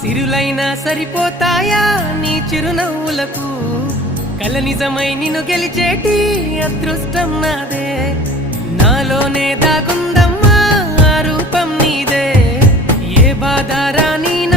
సిరులైనా సరిపోతాయా నీ చిరునవ్వులకు కల నిజమై నిన్ను గెలిచేటి అదృష్టం నాదే నాలోనే దాగుందమ్మా ఆ రూపం నీదే ఏ బాధ రాని